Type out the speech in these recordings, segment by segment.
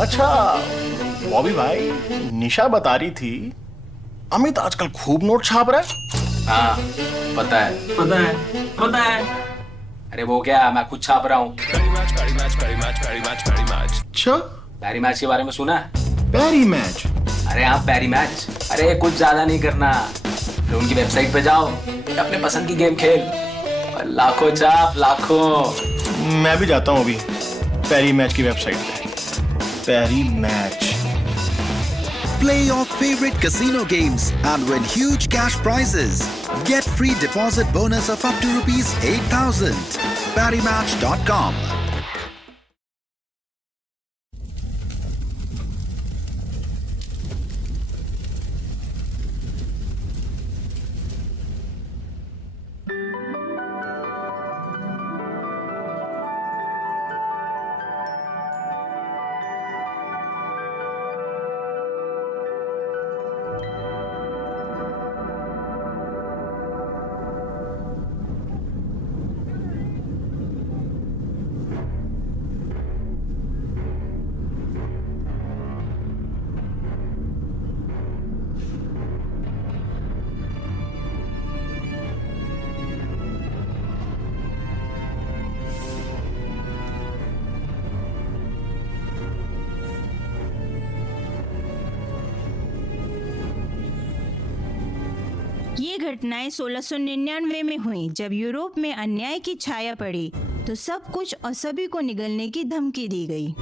अच्छा बॉबी भाई, निशा बता रही थी अमित आजकल खूब नोट छाप रहा है। हाँ, पता है। अरे वो क्या, मैं खुद छाप रहा हूँ। अच्छा, पैरी मैच के बारे में सुना है? पैरी मैच? अरे हाँ, पैरी मैच। अरे कुछ ज्यादा नहीं करना, फिर उनकी वेबसाइट पे जाओ, अपने पसंद की गेम खेल और लाखों छाप, लाखों। मैं भी जाता हूँ अभी पैरी मैच की वेबसाइट पे। पैरी match. Play your favorite casino games and win huge cash prizes. Get free deposit bonus of up to rupees 8,000. PariMatch.com. ये घटनाएं 1699 में हुई, जब यूरोप में अन्याय की छाया पड़ी तो सब कुछ और सभी को निगलने की धमकी दी गई।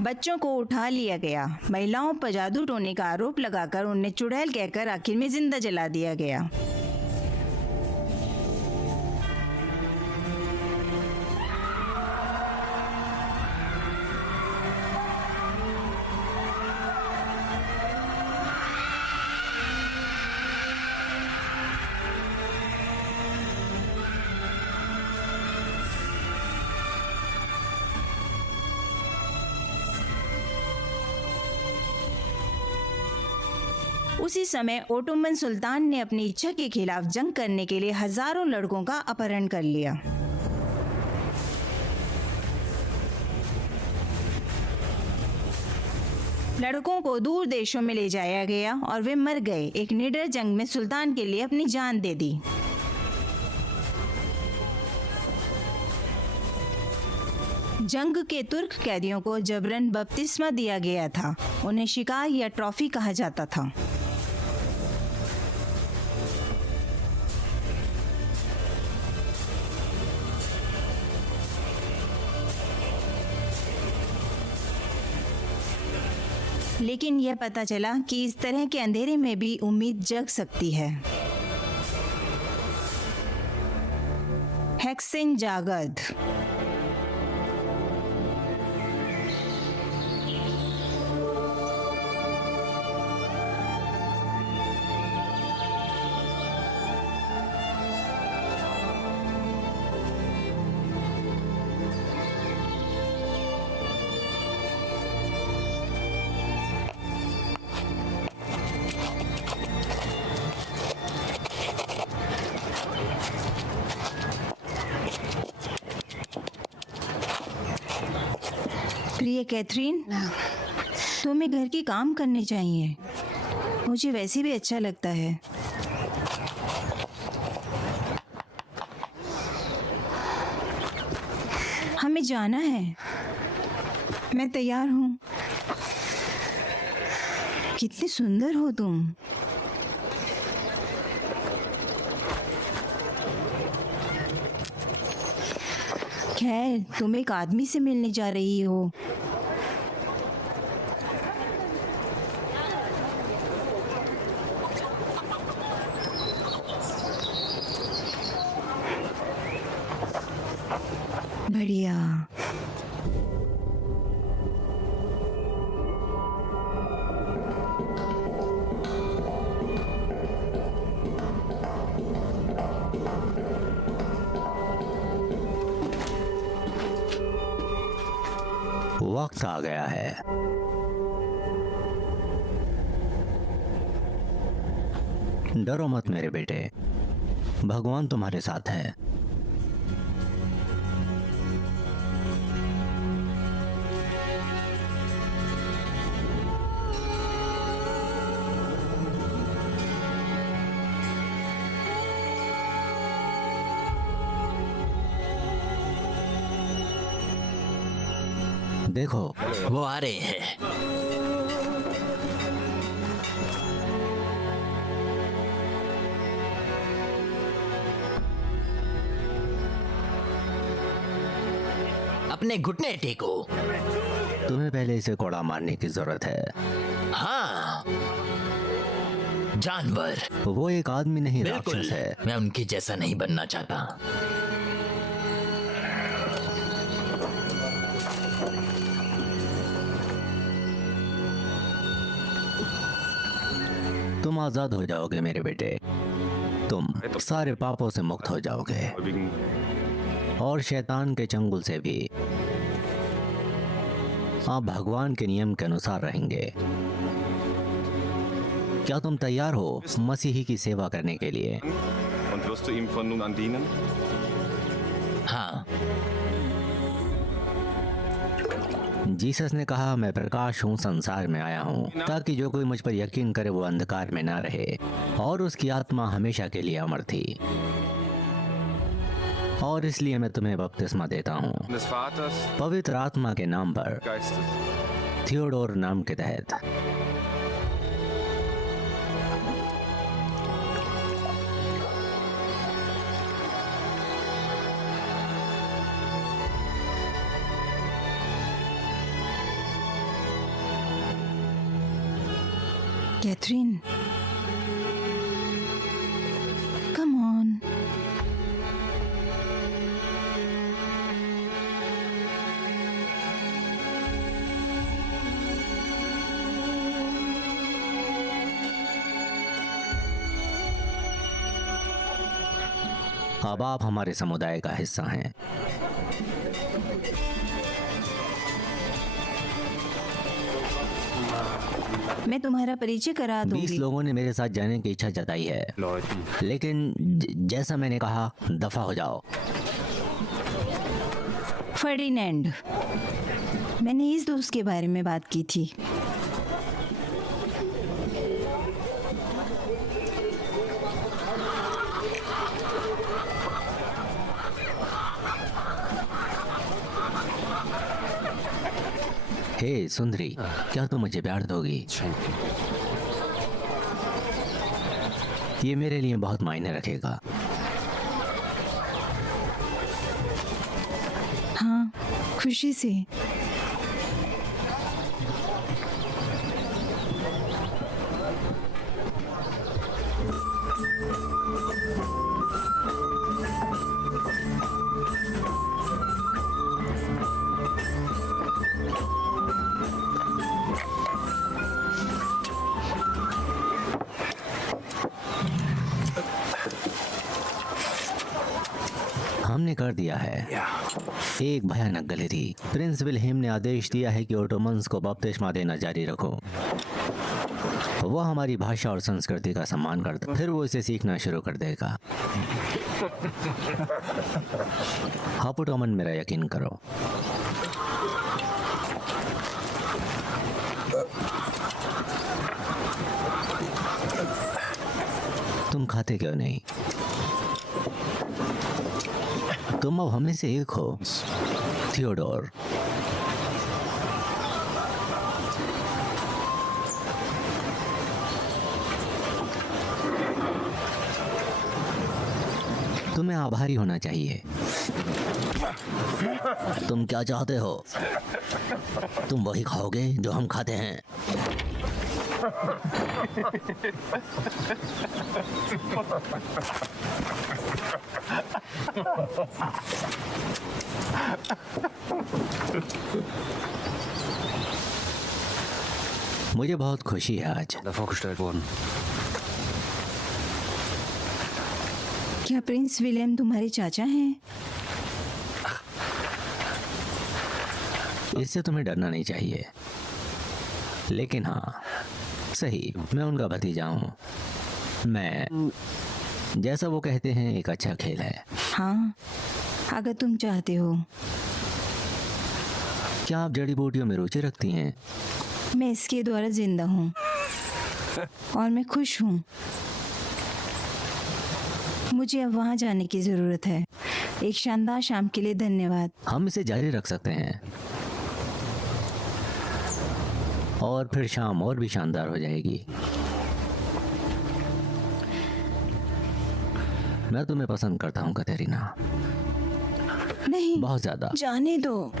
बच्चों को उठा लिया गया, महिलाओं पर जादू टोने का आरोप लगाकर उन्हें चुड़ैल कहकर आखिर में जिंदा जला दिया गया। उसी समय ओटोमन सुल्तान ने अपनी इच्छा के खिलाफ जंग करने के लिए हजारों लड़कों का अपहरण कर लिया। लड़कों को दूर देशों में ले जाया गया और वे मर गए। एक निडर जंग में सुल्तान के लिए अपनी जान दे दी। जंग के तुर्क कैदियों को जबरन बपतिस्मा दिया गया था। उन्हें शिकार या ट्रॉफी कहा जाता था। लेकिन यह पता चला कि इस तरह के अंधेरे में भी उम्मीद जग सकती है। हेक्सेन जागद। प्रिय कैथरीन, तुम्हें घर की काम करने चाहिए। मुझे वैसे भी अच्छा लगता है। हमें जाना है। मैं तैयार हूँ। कितनी सुंदर हो तुम। खैर, तुम एक आदमी से मिलने जा रही हो। बढ़िया। वक्त आ गया है। डरो मत मेरे बेटे, भगवान तुम्हारे साथ है। देखो, वो आ रहे हैं। अपने घुटने टेको। तुम्हें पहले इसे कोड़ा मारने की जरूरत है। हाँ, जानवर। वो एक आदमी नहीं, बिल्कुल राक्षस है। मैं उनके जैसा नहीं बनना चाहता। तुम आजाद हो जाओगे मेरे बेटे। तुम सारे पापों से मुक्त हो जाओगे और शैतान के चंगुल से भी। आप भगवान के नियम के अनुसार रहेंगे। क्या तुम तैयार हो मसीही की सेवा करने के लिए? Und wirst du ihm von nun an dienen? हाँ, जीसस ने कहा, मैं प्रकाश हूँ, संसार में आया हूँ ताकि जो कोई मुझ पर यकीन करे वो अंधकार में ना रहे। और उसकी आत्मा हमेशा के लिए अमर थी। और इसलिए मैं तुम्हें बपतिस्मा देता हूँ Des Vaters, पवित्र आत्मा के नाम पर, Geistes. थियोडोर नाम के तहत। Catherine, come on. अब आप हमारे समुदाय का हिस्सा हैं। मैं तुम्हारा परिचय करा 20 दूंगी। लोगों ने मेरे साथ जाने की इच्छा जताई है, लेकिन जैसा मैंने कहा, दफा हो जाओ। फर्डिनेंड, मैंने इस दोस्त के बारे में बात की थी। हे सुंदरी, क्या तुम मुझे प्यार दोगी? ये मेरे लिए बहुत मायने रखेगा। हाँ, खुशी से। हमने कर दिया है। एक भयानक गली थी। प्रिंस विल्हेम ने आदेश दिया है कि ओटोमन्स को बपतिस्मा देना जारी रखो। वो हमारी भाषा और संस्कृति का सम्मान करता, फिर वो इसे सीखना शुरू कर देगा। हापुटोमन, मेरा यकीन करो। तुम खाते क्यों नहीं? तुम अब हमें से एक हो, थियोडोर। तुम्हें आभारी होना चाहिए। तुम क्या चाहते हो? तुम वही खाओगे जो हम खाते हैं। मुझे बहुत खुशी है आज। क्या प्रिंस विलियम तुम्हारे चाचा हैं? इससे तुम्हें डरना नहीं चाहिए, लेकिन हाँ, सही, मैं उनका भतीजा हूँ। मैं जैसा वो कहते हैं एक अच्छा खेल है। हाँ, अगर तुम चाहते हो। क्या आप जड़ी बूटियों में रुचि रखती हैं? मैं इसके द्वारा जिंदा हूँ और मैं खुश हूँ। मुझे अब वहाँ जाने की ज़रूरत है। एक शानदार शाम के लिए धन्यवाद। हम इसे जारी रख सकते हैं और फिर शाम और भी शानदार हो जाएगी। मैं तुम्हें पसंद करता हूँ कतरीना, नहीं, बहुत ज्यादा। जाने दो।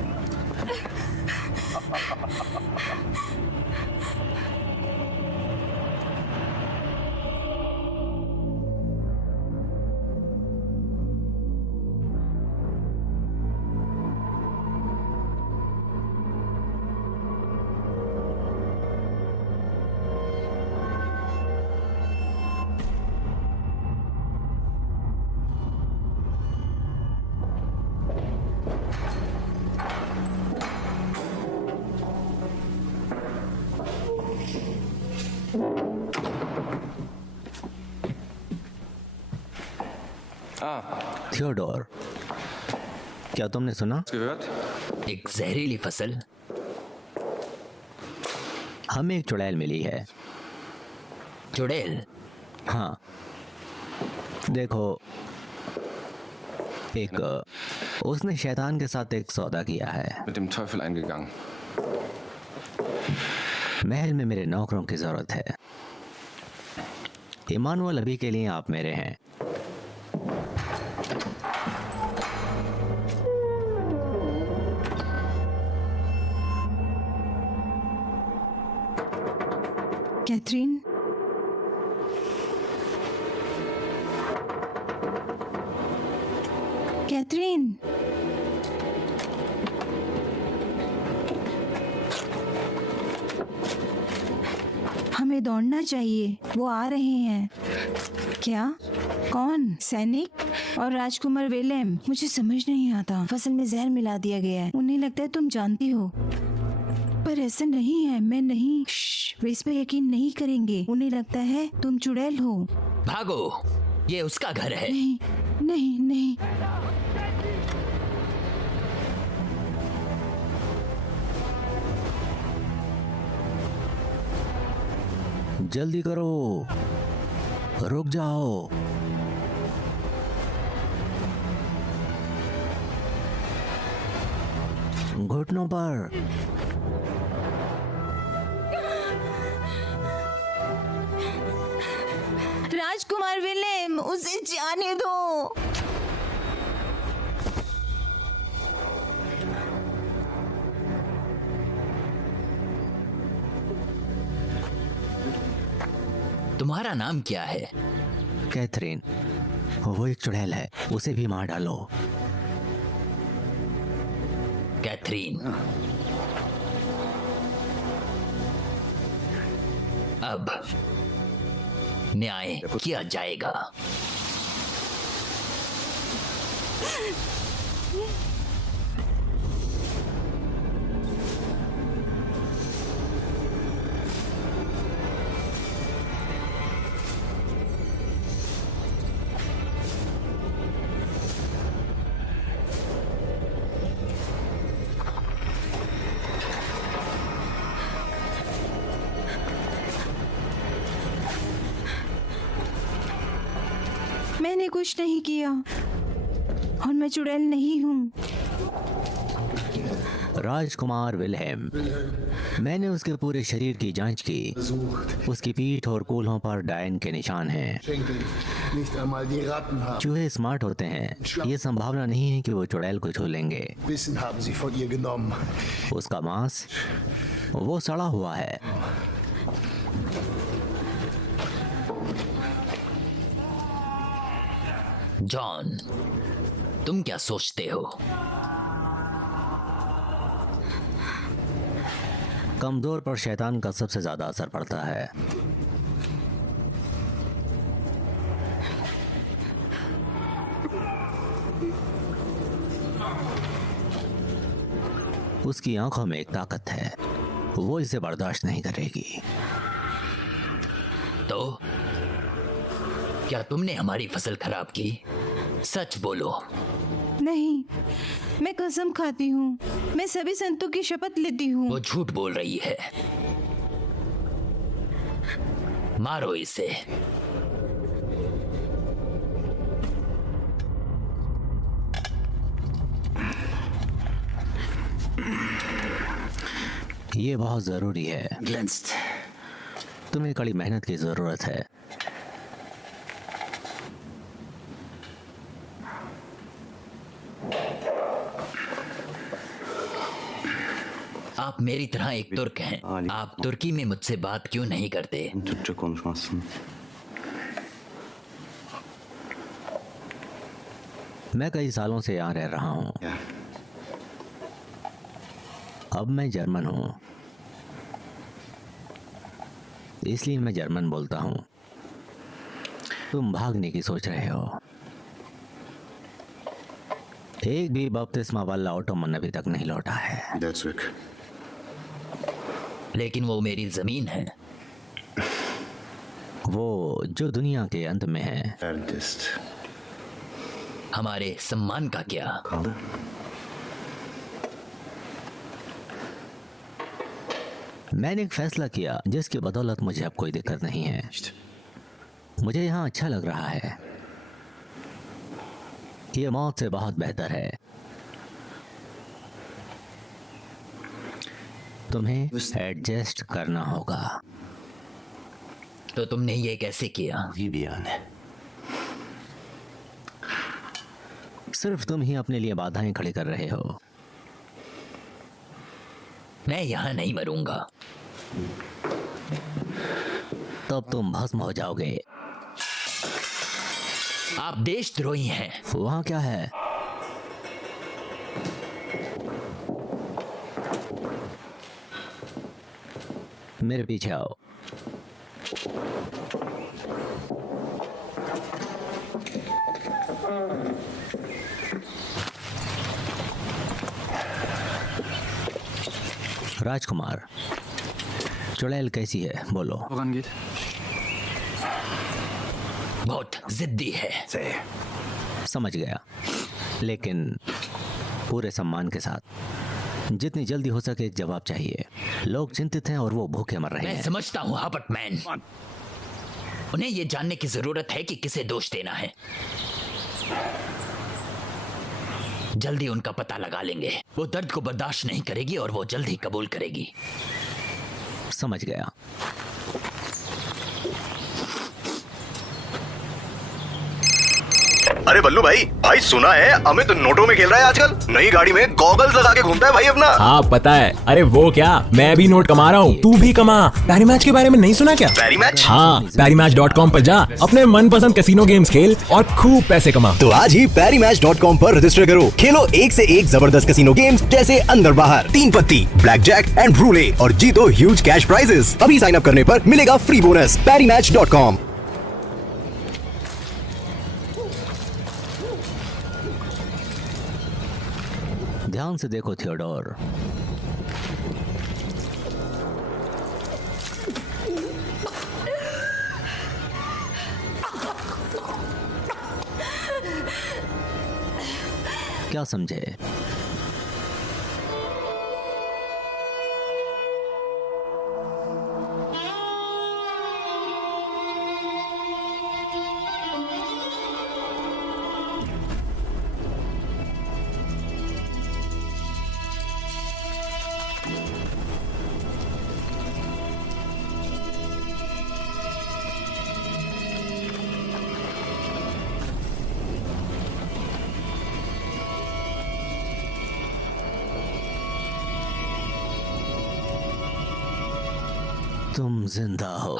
थियोडोर, क्या तुमने सुना? Gehört? एक जहरीली फसल। हमें एक चुड़ैल मिली है। चुड़ैल? हाँ, देखो, उसने शैतान के साथ एक सौदा किया है। Mit dem Teufel eingegangen. महल में मेरे नौकरों की जरूरत है। इमानुअल, अभी के लिए आप मेरे हैं। कैथरीन, कैथरीन, हमें दौड़ना चाहिए। वो आ रहे हैं। क्या? कौन? सैनिक और राजकुमार विलियम? मुझे समझ नहीं आता। फसल में जहर मिला दिया गया है। उन्हें लगता है तुम जानती हो, पर ऐसा नहीं है। मैं नहीं। वे इस पर यकीन नहीं करेंगे। उन्हें लगता है तुम चुड़ैल हो। भागो, ये उसका घर है। नहीं, नहीं, नहीं। जल्दी करो, रुक जाओ। घुटनों पर। राजकुमार विलियम, उसे जाने दो। तुम्हारा नाम क्या है? कैथरीन, वो एक चुड़ैल है, उसे भी मार डालो। कैथरीन, अब न्याय किया जाएगा। मैंने कुछ नहीं किया और मैं चुड़ैल नहीं हूँ। राजकुमार विलियम, मैंने उसके पूरे शरीर की जांच की। उसकी पीठ और कूल्हों पर डायन के निशान हैं। Nicht einmal die Ratten haben. चूहे स्मार्ट होते हैं। ये संभावना नहीं है कि वो चुड़ैल को छू लेंगे। Bissen haben sie von ihr genommen. उसका मांस, वो सड़ा हुआ है। जॉन, तुम क्या सोचते हो? कमजोर पर शैतान का सबसे ज्यादा असर पड़ता है। उसकी आंखों में एक ताकत है, वो इसे बर्दाश्त नहीं करेगी। तो क्या तुमने हमारी फसल खराब की? सच बोलो। नहीं, मैं कसम खाती हूँ, मैं सभी संतों की शपथ लेती हूँ। वो झूठ बोल रही है। मारो इसे। ये बहुत जरूरी है। तुम्हें कड़ी मेहनत की जरूरत है। आप मेरी तरह एक तुर्क हैं। आप तुर्की में मुझसे बात क्यों नहीं करते? Türkçe konuşmazsın. मैं कई सालों से यहाँ रह रहा हूँ। अब मैं जर्मन हूँ, इसलिए मैं जर्मन बोलता हूँ। तुम भागने की सोच रहे हो। एक भी बपतिस्मा वाला ऑटोमन अभी तक नहीं लौटा है। लेकिन वो मेरी जमीन है। वो जो दुनिया के अंत में है। हमारे सम्मान का क्या? मैंने एक फैसला किया जिसकी बदौलत मुझे अब कोई दिक्कत नहीं है। मुझे यहाँ अच्छा लग रहा है। ये मौत से बहुत बेहतर है। तुम्हें एडजस्ट करना होगा। तो तुमने ये कैसे किया? सिर्फ तुम ही अपने लिए बाधाएं खड़ी कर रहे हो। मैं यहाँ नहीं मरूंगा। तब तुम भस्म हो जाओगे। आप देशद्रोही हैं। वहाँ क्या है? मेरे पीछे आओ। राजकुमार, चुड़ैल कैसी है? बोलो। बहुत जिद्दी है। समझ गया, लेकिन पूरे सम्मान के साथ जितनी जल्दी हो सके एक जवाब चाहिए। लोग चिंतित हैं और वो भूखे मर रहे मैं हैं। समझता हूँ हापटमैन। उन्हें ये जानने की जरूरत है कि किसे दोष देना है। जल्दी उनका पता लगा लेंगे। वो दर्द को बर्दाश्त नहीं करेगी और वो जल्द ही कबूल करेगी। समझ गया। अरे बल्लू भाई, भाई सुना है अमित नोटों में खेल रहा है आजकल। नई गाड़ी में गॉगल्स लगा के घूमता है भाई अपना। हाँ पता है। अरे वो क्या, मैं भी नोट कमा रहा हूँ, तू भी कमा। पैरी मैच के बारे में नहीं सुना क्या? पैरी मैच? हाँ, PariMatch.com पर जा, अपने मनपसंद कैसीनो गेम्स खेल और खूब पैसे कमा। तो आज ही PariMatch.com पर रजिस्टर करो। खेलो एक से एक जबरदस्त कैसीनो गेम्स जैसे अंदर बाहर, 3 पत्ती, ब्लैक जैक एंड रूले और जीतो ह्यूज कैश प्राइजेस। अभी साइन अप करने पर मिलेगा फ्री बोनस। PariMatch.com। ध्यान से देखो थियोडोर। क्या समझे? तुम जिंदा हो।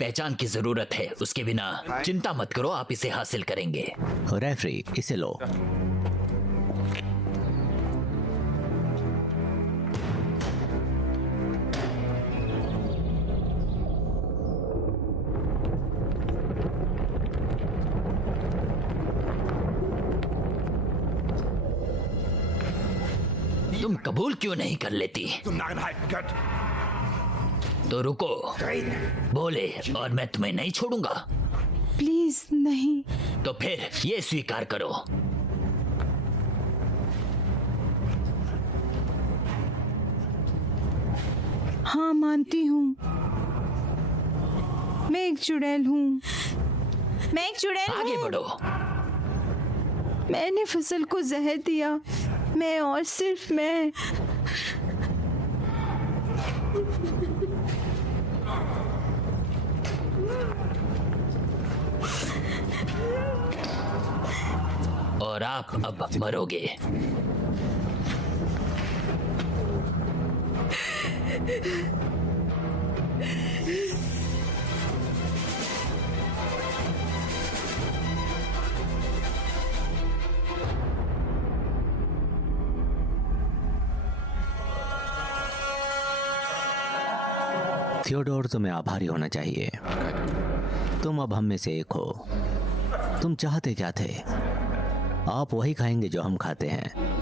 पहचान की जरूरत है, उसके बिना चिंता मत करो, आप इसे हासिल करेंगे। रेफरी, इसे लो। तुम कबूल क्यों नहीं कर लेती? तो रुको, बोले और मैं तुम्हें नहीं छोड़ूंगा। प्लीज नहीं। तो फिर ये स्वीकार करो। हाँ, मानती हूँ। मैं एक चुड़ैल हूँ। मैं एक चुड़ैल हूँ। आगे बढ़ो। मैंने फसल को जहर दिया। मैं और सिर्फ मैं। और आप अब मरोगे। थियोडोर, तुम्हें आभारी होना चाहिए। तुम अब हम में से एक हो। तुम चाहते क्या थे? आप वही खाएंगे जो हम खाते हैं।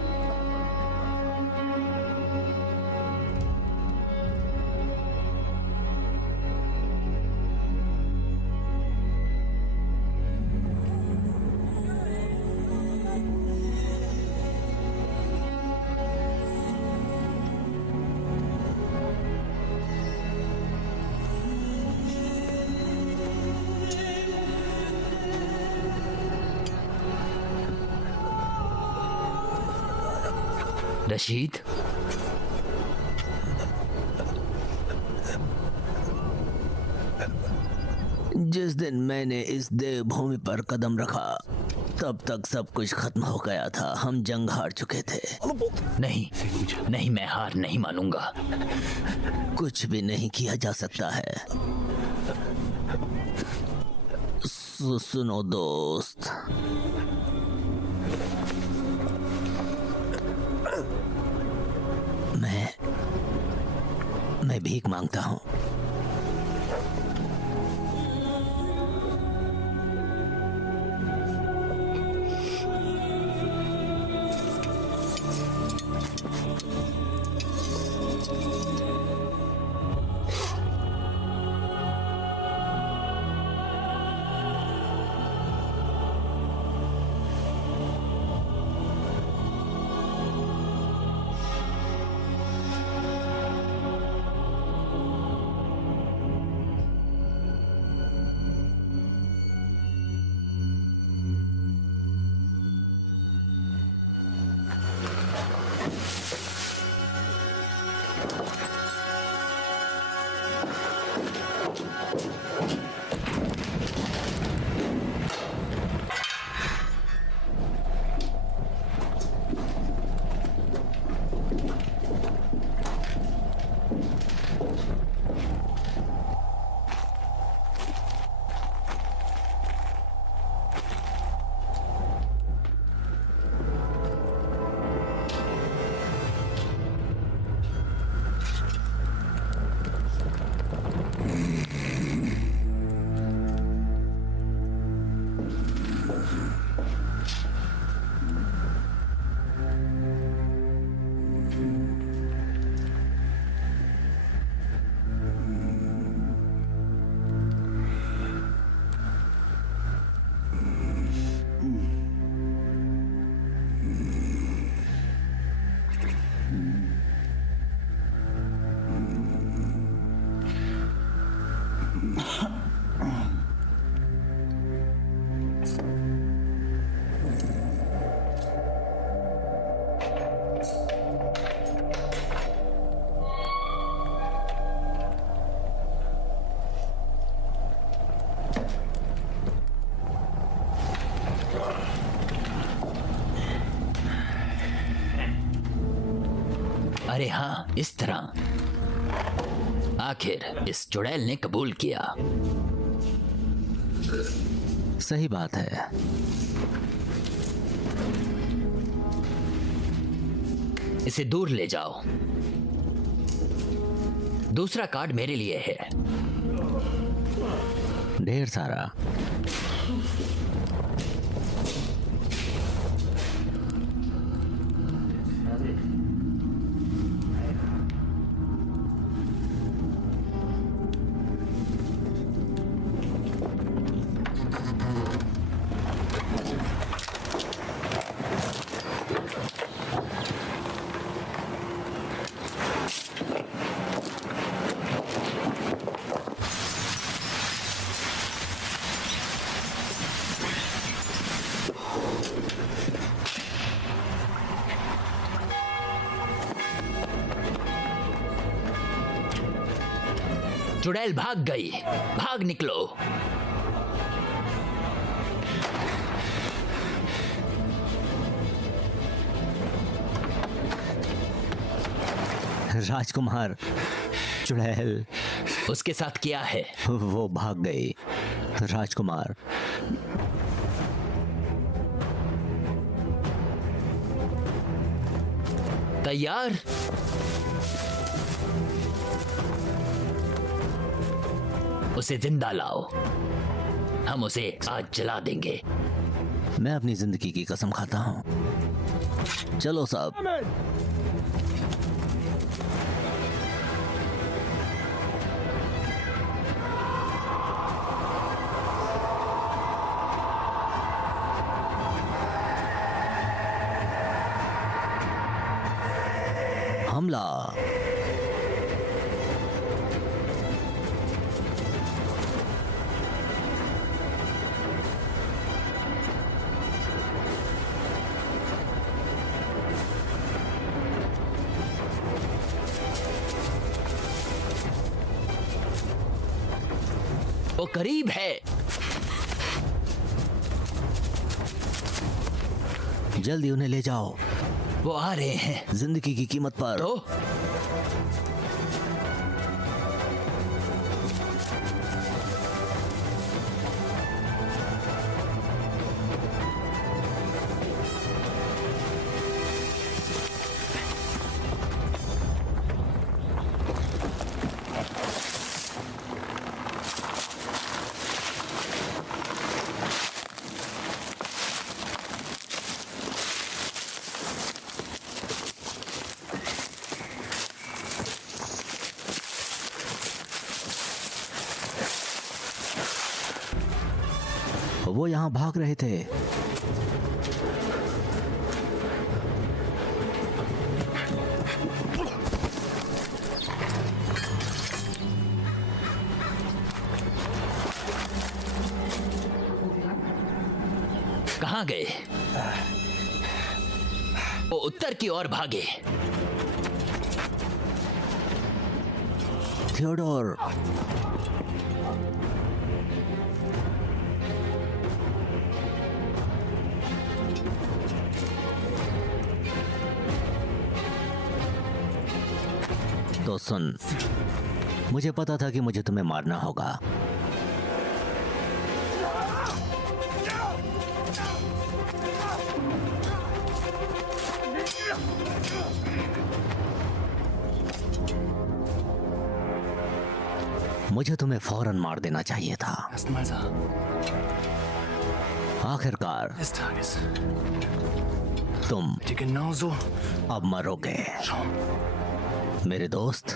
रशीद, जिस दिन मैंने इस देवभूमि पर कदम रखा तब तक सब कुछ खत्म हो गया था। हम जंग हार चुके थे। नहीं नहीं, मैं हार नहीं मानूंगा। कुछ भी नहीं किया जा सकता है। सुनो दोस्त, मैं भीख मांगता हूँ। अरे हाँ, इस तरह। आखिर इस चुड़ैल ने कबूल किया। सही बात है। इसे दूर ले जाओ। दूसरा कार्ड मेरे लिए है। ढेर सारा। चुड़ैल भाग गई। भाग निकलो। राजकुमार, चुड़ैल उसके साथ क्या है? वो भाग गई। राजकुमार, तैयार? उसे जिंदा लाओ। हम उसे आज जला देंगे। मैं अपनी जिंदगी की कसम खाता हूं। चलो साहब। हमला। वो करीब है। जल्दी उन्हें ले जाओ। वो आ रहे हैं। जिंदगी की कीमत पर। तो वो यहां भाग रहे थे। कहां गए? वो उत्तर की ओर भागे। थियोडोर, तो सुन, मुझे पता था कि मुझे तुम्हें मारना होगा। मुझे तुम्हें फौरन मार देना चाहिए था। आखिरकार तुम अब मरोगे मेरे दोस्त।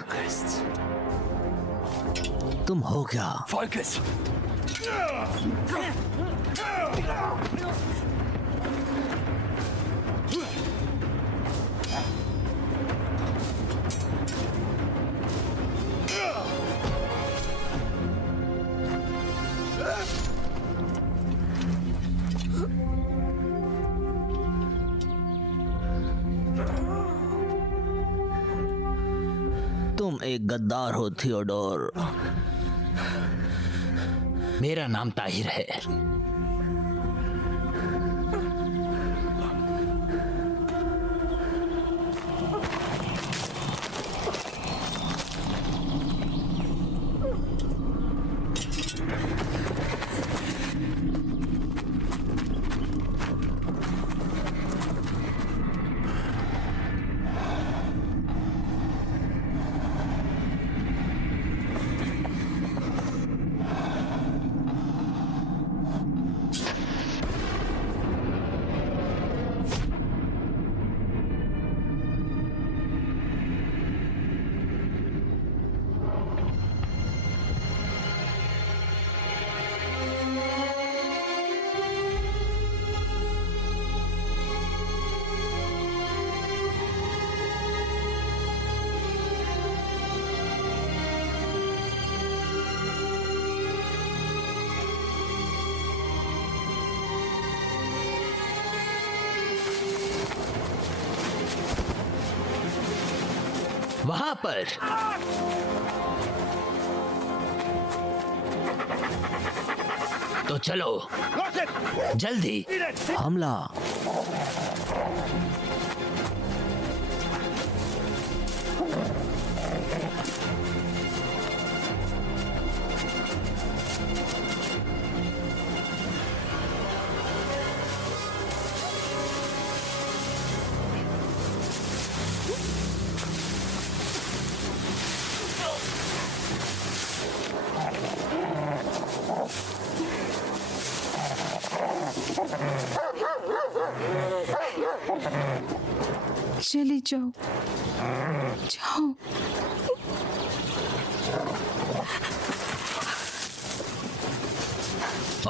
तुम हो क्या? तुम एक गद्दार हो थियोडोर। मेरा नाम ताहिर है। वहां पर। तो चलो जल्दी। हमला। चले जाओ, जाओ।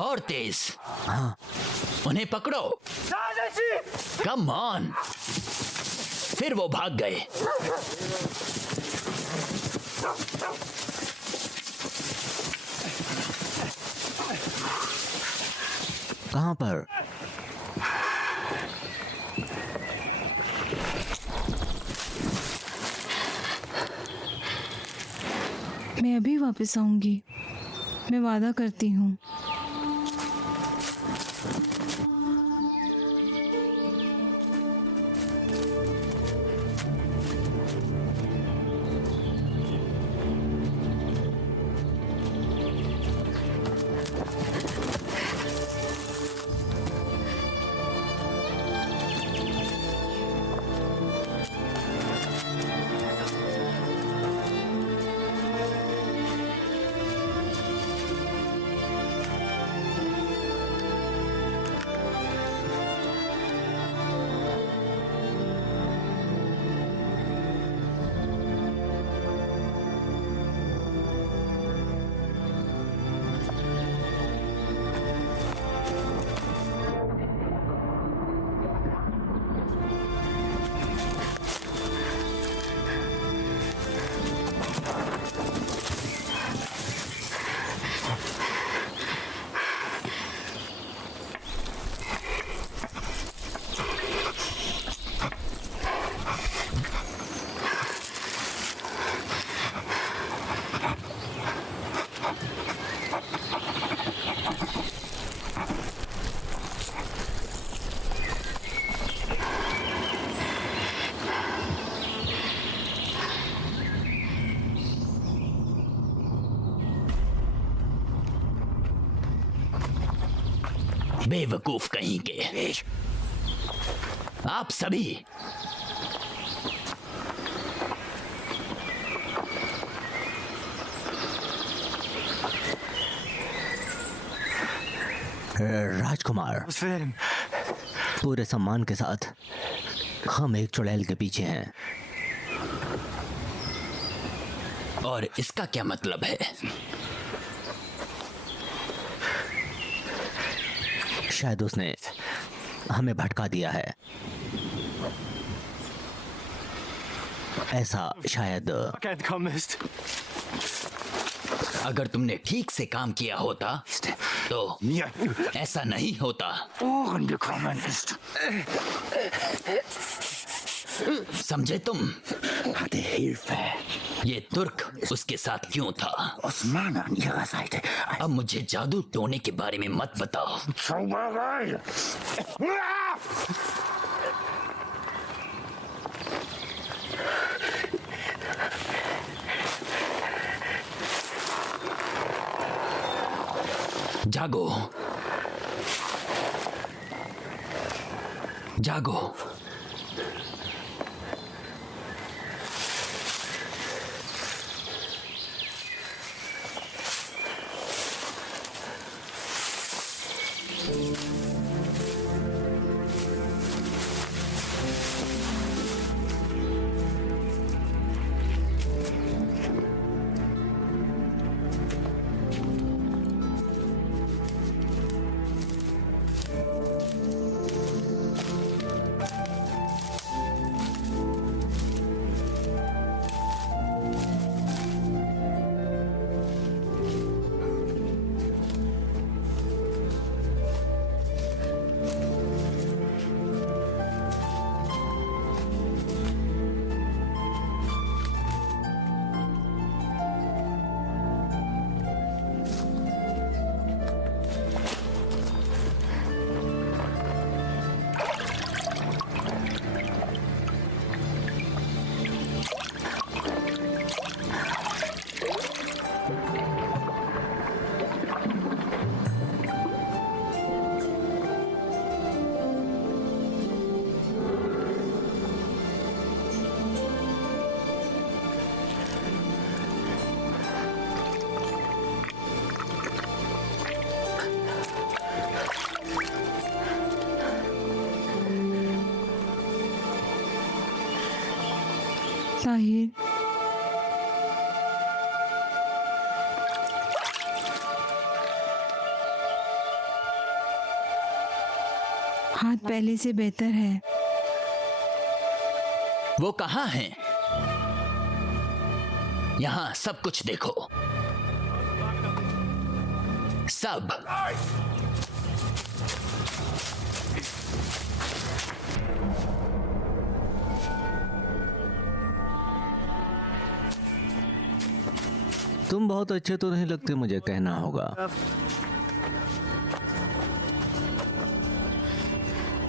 और तेज। हाँ। उन्हें पकड़ो। Come on. फिर वो भाग गए। कहाँ पर? मैं अभी वापस आऊंगी, मैं वादा करती हूँ। बेवकूफ कहीं के। आप सभी राजकुमार, पूरे सम्मान के साथ हम एक चुड़ैल के पीछे हैं। और इसका क्या मतलब है? शायद उसने हमें भटका दिया है। ऐसा शायद। अगर तुमने ठीक से काम किया होता तो ऐसा नहीं होता। समझे तुम? ये तुर्क उसके साथ क्यों था? अब मुझे जादू टोने के बारे में मत बताओ। जागो, जागो। ताहिर, हाथ पहले से बेहतर है। वो कहाँ हैं? यहाँ सब कुछ देखो, सब। तुम बहुत अच्छे तो नहीं लगते, मुझे कहना होगा।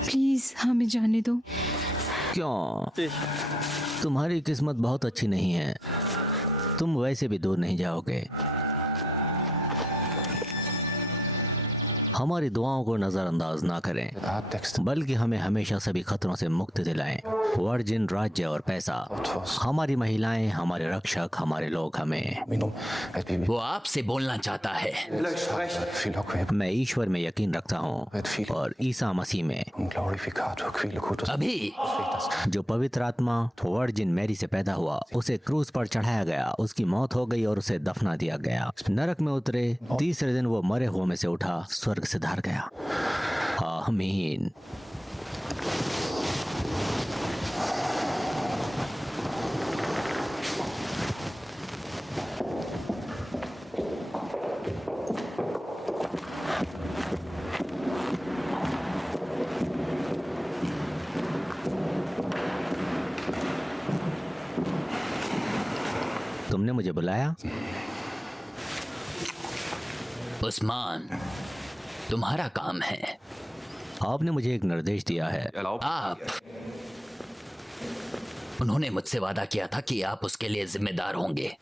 प्लीज हमें जाने दो। क्यों? तुम्हारी किस्मत बहुत अच्छी नहीं है, तुम वैसे भी दूर नहीं जाओगे। हमारी दुआओं को नजरअंदाज ना करें, बल्कि हमें हमेशा सभी खतरों से मुक्ति दिलाएं। वर्जिन राज्य और पैसा, हमारी महिलाएं, हमारे रक्षक, हमारे लोग हमें। वो आपसे बोलना चाहता है। मैं ईश्वर में यकीन रखता हूँ और ईसा मसीह में। अभी जो पवित्र आत्मा वर्जिन मैरी से पैदा हुआ, उसे क्रूस पर चढ़ाया गया, उसकी मौत हो गई और उसे दफना दिया गया। नरक में उतरे, तीसरे दिन वो मरे हुए में से उठा, स्वर्ग से धार गया। आमीन। तुमने मुझे बुलाया? उस्मान, तुम्हारा काम है। आपने मुझे एक निर्देश दिया है। आप, उन्होंने मुझसे वादा किया था कि आप उसके लिए जिम्मेदार होंगे,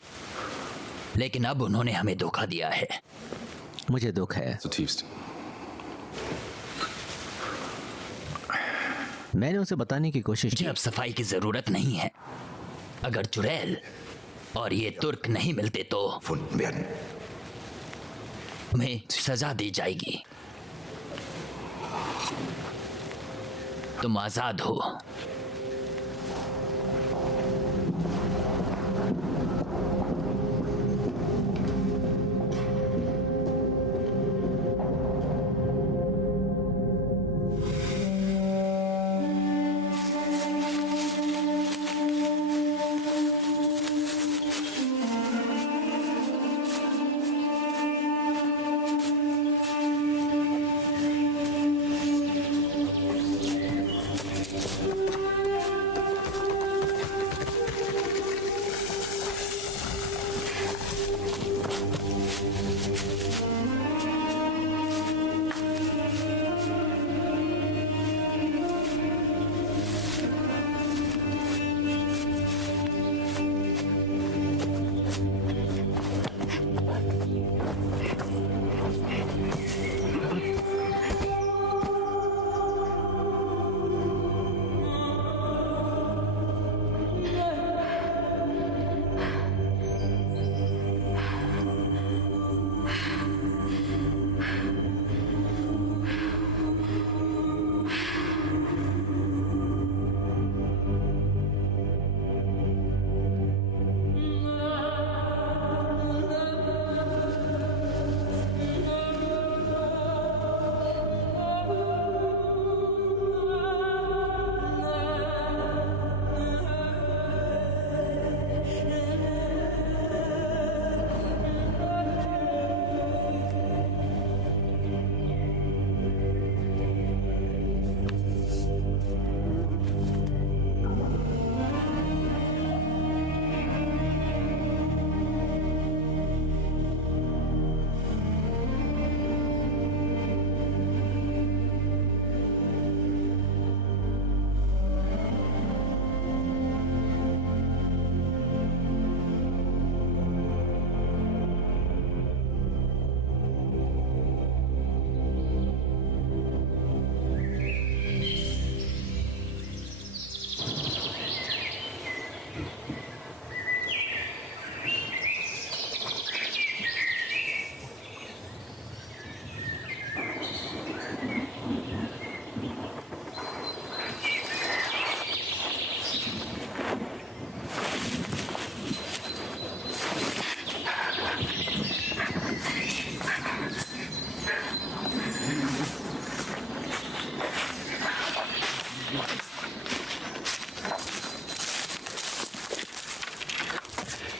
लेकिन अब उन्होंने हमें धोखा दिया है। मुझे दुख है। मैंने उसे बताने की कोशिश की। अब सफाई की जरूरत नहीं है। अगर जुरैल और ये तुर्क नहीं मिलते तो तुम्हें सजा दी जाएगी। तुम आजाद हो।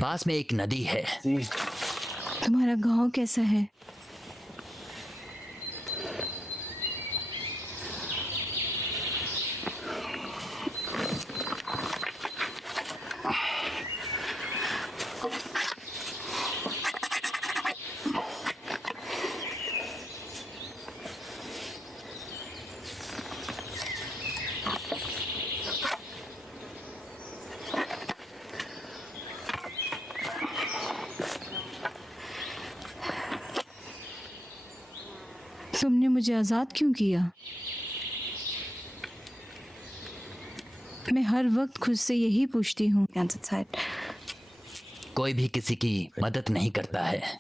पास में एक नदी है। तुम्हारा गांव कैसा है? तुमने मुझे आज़ाद क्यों किया? मैं हर वक्त खुद से यही पूछती हूँ। कोई भी किसी की मदद नहीं करता है।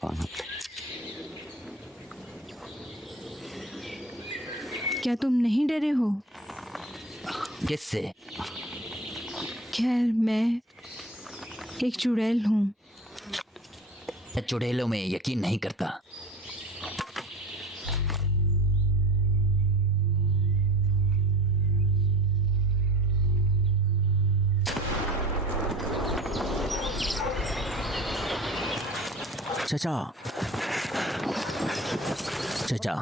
क्या तुम नहीं डरे हो? किससे? खैर, मैं एक चुड़ैल हूँ। मैं चुड़ैलों में यकीन नहीं करता। चचा, चचा,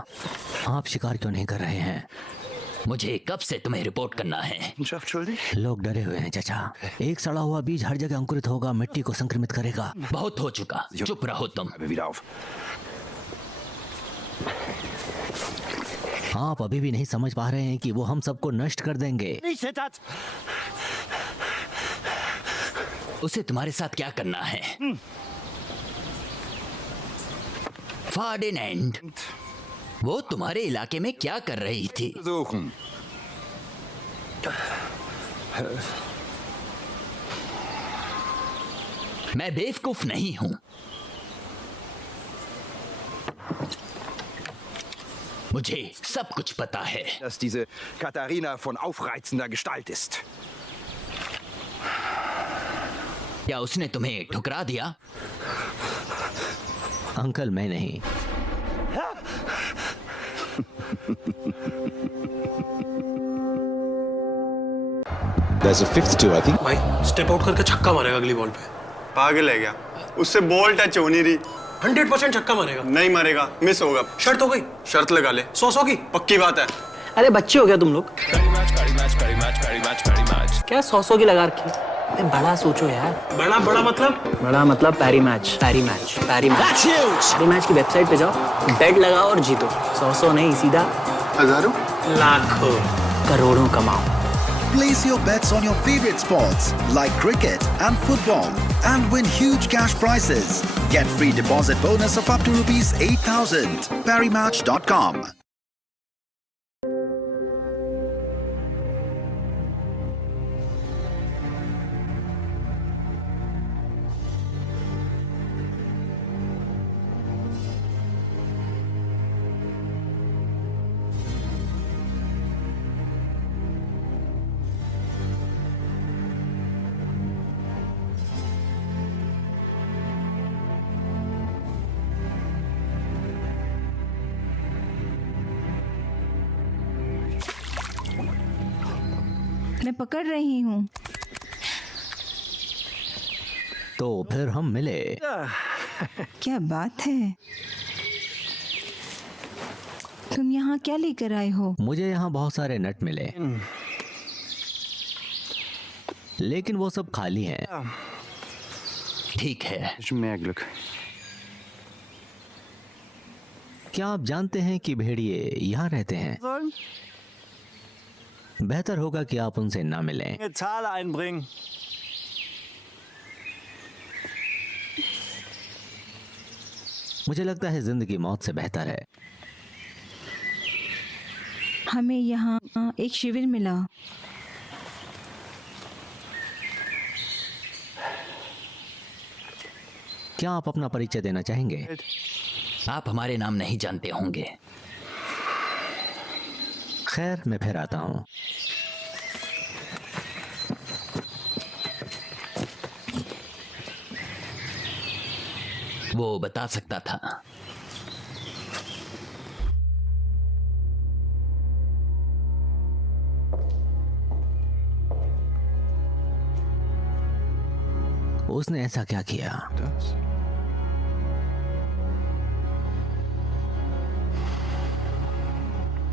आप शिकार क्यों नहीं कर रहे हैं? मुझे कब से तुम्हें रिपोर्ट करना है? लोग डरे हुए हैं चचा। एक सड़ा हुआ बीज हर जगह अंकुरित होगा, मिट्टी को संक्रमित करेगा। बहुत हो चुका, चुप रहो तुम। आप अभी भी नहीं समझ पा रहे हैं कि वो हम सबको नष्ट कर देंगे। उसे तुम्हारे साथ क्या करना है? फर्डिनेंड, वो तुम्हारे इलाके में क्या कर रही थी? मैं बेवकूफ नहीं हूं। मुझे सब कुछ पता है। Dass diese Katharina von aufreizender Gestalt ist. क्या उसने तुम्हें ठुकरा दिया? अंकल, मैं नहीं। There's a fifth too, I think. भाई स्टेप आउट करके छक्का मारेगा अगली बॉल पे। पागल है क्या? उससे बॉल टच हो नहीं रही। 100% छक्का मारेगा। नहीं मारेगा, मिस होगा। शर्त हो गई? शर्त लगा ले। 100 की पक्की बात है। अरे बच्चे हो गया तुम लोग? क्या 100 की लगा रखी? अरे बड़ा सोचो यार। बड़ा बड़ा मतलब? बड़ा मतलब पैरी मैच की वेबसाइट पे जाओ, बेट लगाओ और जीतो। 100 नहीं, सीधा हजारों, लाखों, करोड़ों कमाओ। Place your bets on your favorite sports like cricket and football and win huge cash prizes. Get free deposit bonus of up to rupees 8,000. ParryMatch.com. मैं पकड़ रही हूँ। तो फिर हम मिले। क्या बात है? तुम यहाँ क्या लेकर आए हो? मुझे यहाँ बहुत सारे नट मिले, लेकिन वो सब खाली हैं। ठीक है। क्या आप जानते हैं कि भेड़िए यहाँ रहते हैं? बेहतर होगा कि आप उनसे ना मिलें। मुझे लगता है जिंदगी मौत से बेहतर है। हमें यहाँ एक शिविर मिला। क्या आप अपना परिचय देना चाहेंगे? आप हमारे नाम नहीं जानते होंगे। खैर, मैं फिर आता हूँ। वो बता सकता था। उसने ऐसा क्या किया?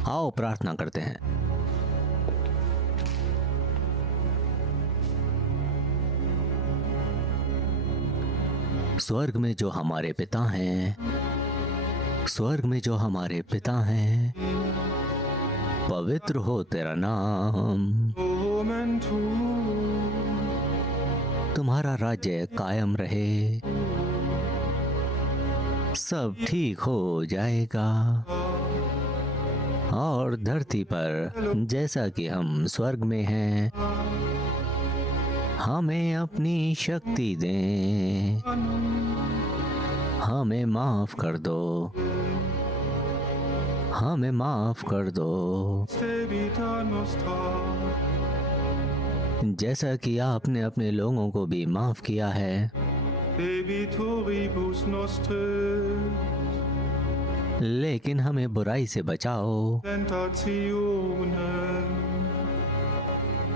आओ प्रार्थना करते हैं। स्वर्ग में जो हमारे पिता हैं, स्वर्ग में जो हमारे पिता हैं, पवित्र हो तेरा नाम, तुम्हारा राज्य कायम रहे, सब ठीक हो जाएगा और धरती पर जैसा कि हम स्वर्ग में हैं, हमें अपनी शक्ति दें, हमें माफ कर दो, हमें माफ कर दो, जैसा कि आपने अपने लोगों को भी माफ किया है। लेकिन हमें बुराई से बचाओ,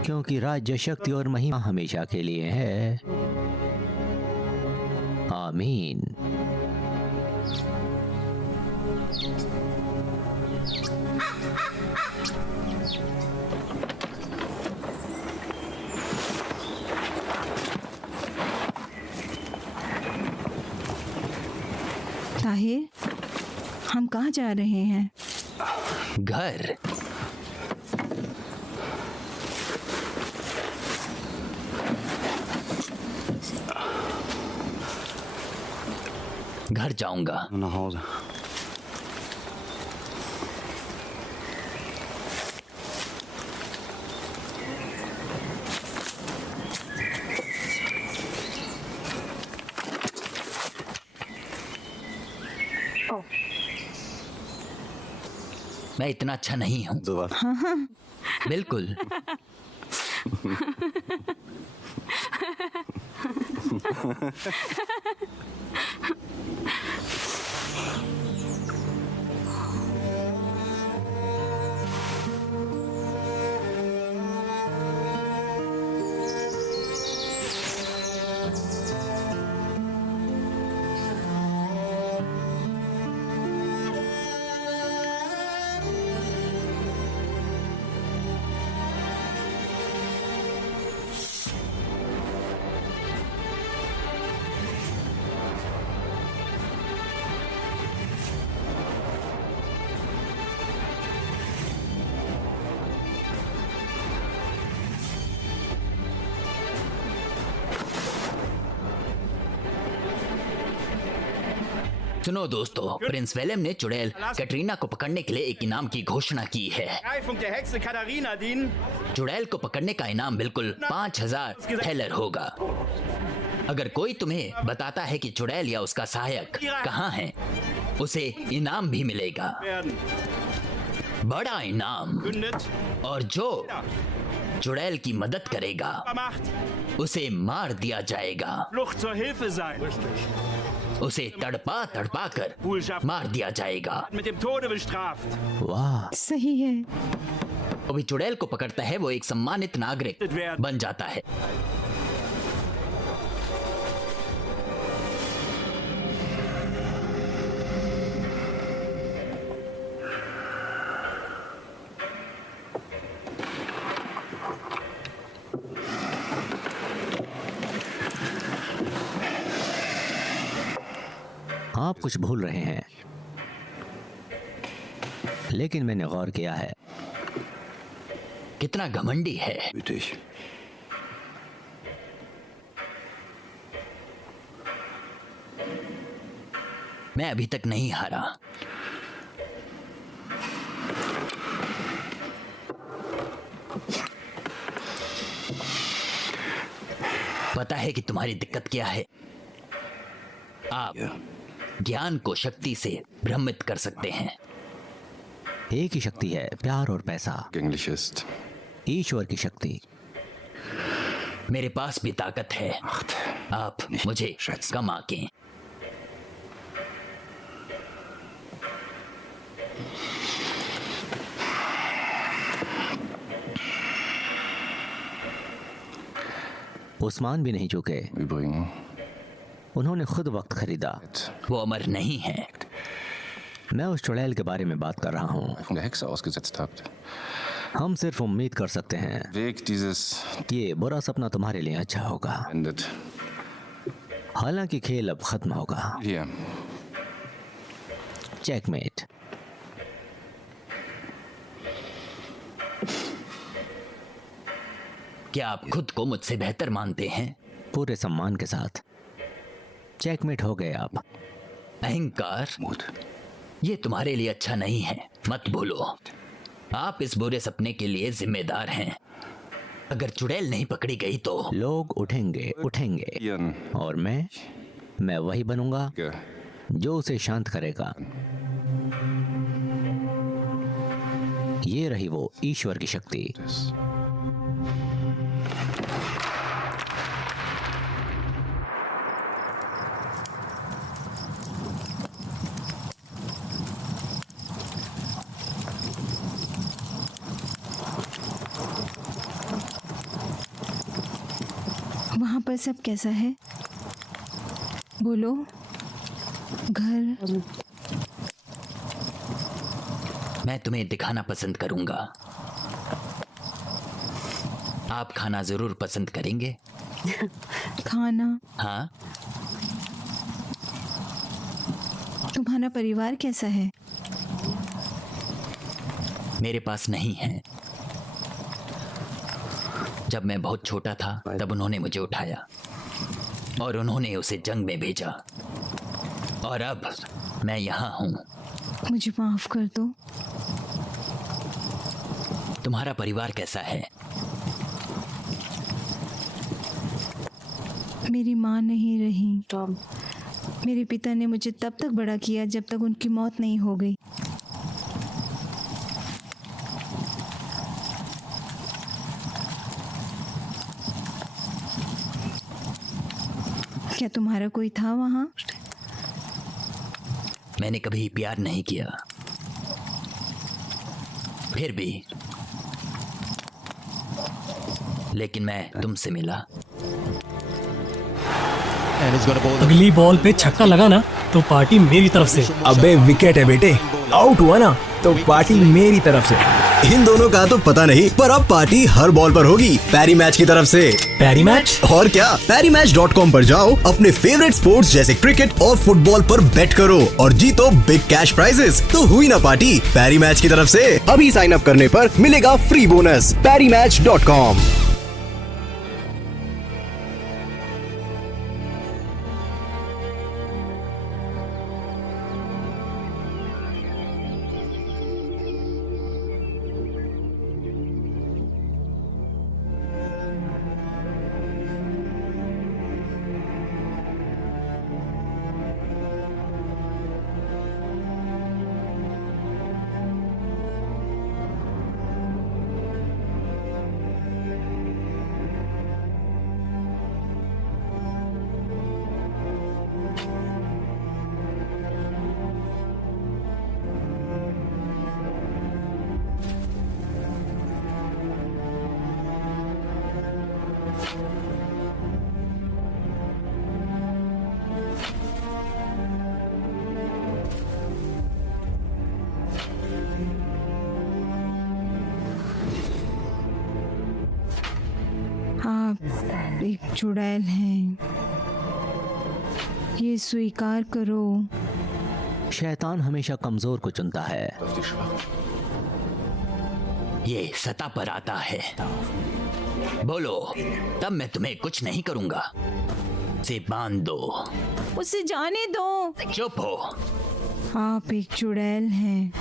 क्योंकि राज्य, शक्ति और महिमा हमेशा के लिए है। आमीन। ताहिर, हम कहाँ जा रहे हैं? घर। घर जाऊंगा। मैं इतना अच्छा नहीं हूँ। बिल्कुल। सुनो दोस्तों, प्रिंस विलियम ने चुड़ैल कैटरीना को पकड़ने के लिए एक इनाम की घोषणा की है। चुड़ैल को पकड़ने का इनाम बिल्कुल 5000 थैलर होगा। अगर कोई तुम्हें बताता है कि चुड़ैल या उसका सहायक कहाँ है, उसे इनाम भी मिलेगा, बड़ा इनाम। और जो चुड़ैल की मदद करेगा उसे मार दिया जाएगा। उसे तड़पा तड़पा कर मार दिया जाएगा। वाह, सही है। अभी चुड़ैल को पकड़ता है वो एक सम्मानित नागरिक बन जाता है। आप कुछ भूल रहे हैं, लेकिन मैंने गौर किया है। कितना घमंडी है। मैं अभी तक नहीं हारा। पता है कि तुम्हारी दिक्कत क्या है? आप ज्ञान को शक्ति से भ्रमित कर सकते हैं। एक ही शक्ति है, प्यार और पैसा। ईश्वर की शक्ति। मेरे पास भी ताकत है, आप मुझे कम आंकें। उस्मान भी नहीं चुके। उन्होंने खुद वक्त खरीदा। वो अमर नहीं है। मैं उस चुड़ैल के बारे में बात कर रहा हूँ। हम सिर्फ उम्मीद कर सकते हैं ये बुरा सपना तुम्हारे लिए अच्छा होगा। हालांकि खेल अब खत्म होगा। चेकमेट। क्या आप खुद को मुझसे बेहतर मानते हैं? पूरे सम्मान के साथ। चेकमेट हो गए आप। अहंकार, ये तुम्हारे लिए अच्छा नहीं है, मत भूलो। आप इस बुरे सपने के लिए जिम्मेदार हैं। अगर चुड़ैल नहीं पकड़ी गई तो लोग उठेंगे और मैं वही बनूंगा जो उसे शांत करेगा। ये रही वो ईश्वर की शक्ति। वहाँ पर सब कैसा है? बोलो। घर। मैं तुम्हें दिखाना पसंद करूंगा। आप खाना जरूर पसंद करेंगे। खाना? हाँ। तुम्हारा परिवार कैसा है? मेरे पास नहीं है। जब मैं बहुत छोटा था तब उन्होंने मुझे उठाया और उन्होंने उसे जंग में भेजा और अब मैं यहाँ हूँ। मुझे माफ कर दो। तुम्हारा परिवार कैसा है? मेरी माँ नहीं रही। मेरे पिता ने मुझे तब तक बड़ा किया जब तक उनकी मौत नहीं हो गई। क्या तुम्हारा कोई था वहाँ? मैंने कभी प्यार नहीं किया। फिर भी लेकिन मैं तुमसे मिला। अगली बॉल पे छक्का लगा ना तो पार्टी मेरी तरफ से। अबे विकेट है बेटे, आउट हुआ ना तो पार्टी मेरी तरफ से। इन दोनों का तो पता नहीं, पर अब पार्टी हर बॉल पर होगी पैरी मैच की तरफ से। पैरी मैच? और क्या, PariMatch.com पर जाओ, अपने फेवरेट स्पोर्ट्स जैसे क्रिकेट और फुटबॉल पर बेट करो और जीतो बिग कैश प्राइजेस। तो हुई ना पार्टी पैरी मैच की तरफ से। अभी साइन अप करने पर मिलेगा फ्री बोनस। PariMatch.com। आप एक चुड़ैल हैं, ये स्वीकार करो। शैतान हमेशा कमजोर को चुनता है। ये सतह पर आता है। बोलो, तब मैं तुम्हें कुछ नहीं करूंगा। से बांध दो। उसे जाने दो। चुप हो। आप एक चुड़ैल हैं।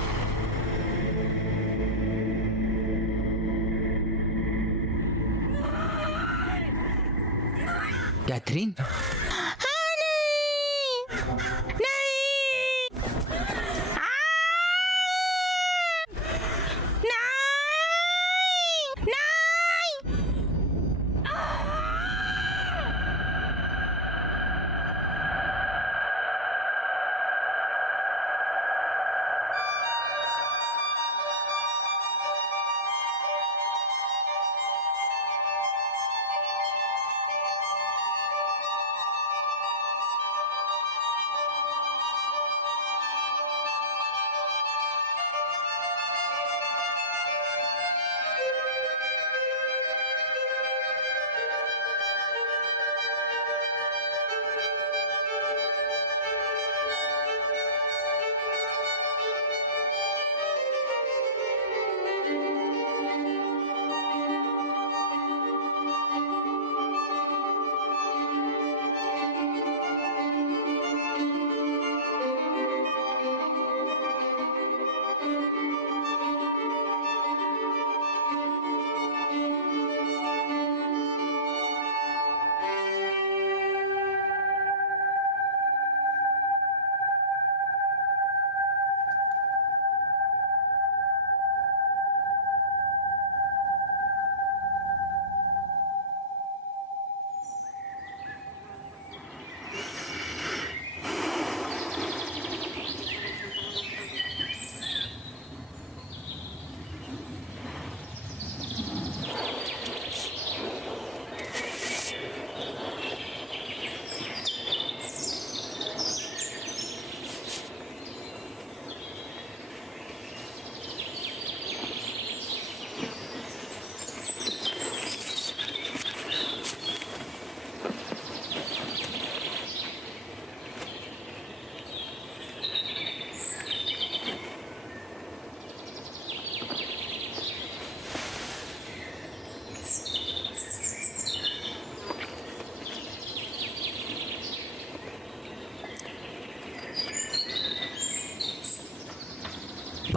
कैथरीन?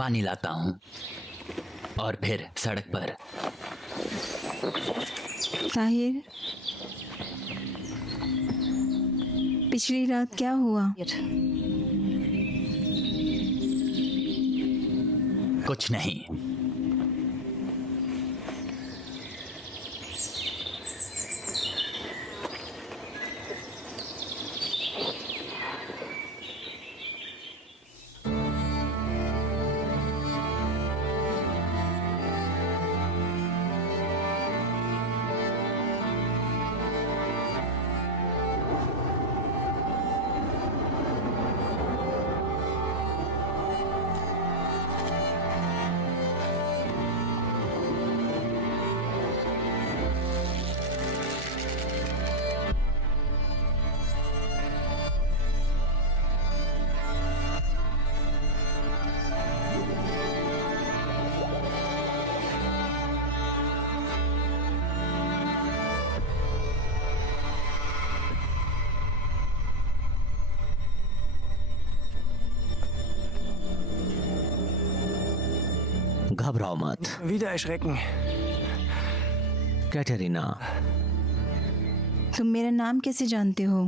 पानी लाता हूँ और फिर सड़क पर। ताहिर, पिछली रात क्या हुआ? कुछ नहीं। घबराओ मत। Wieder erschrecken. कैटरीना, तुम मेरा नाम कैसे जानते हो?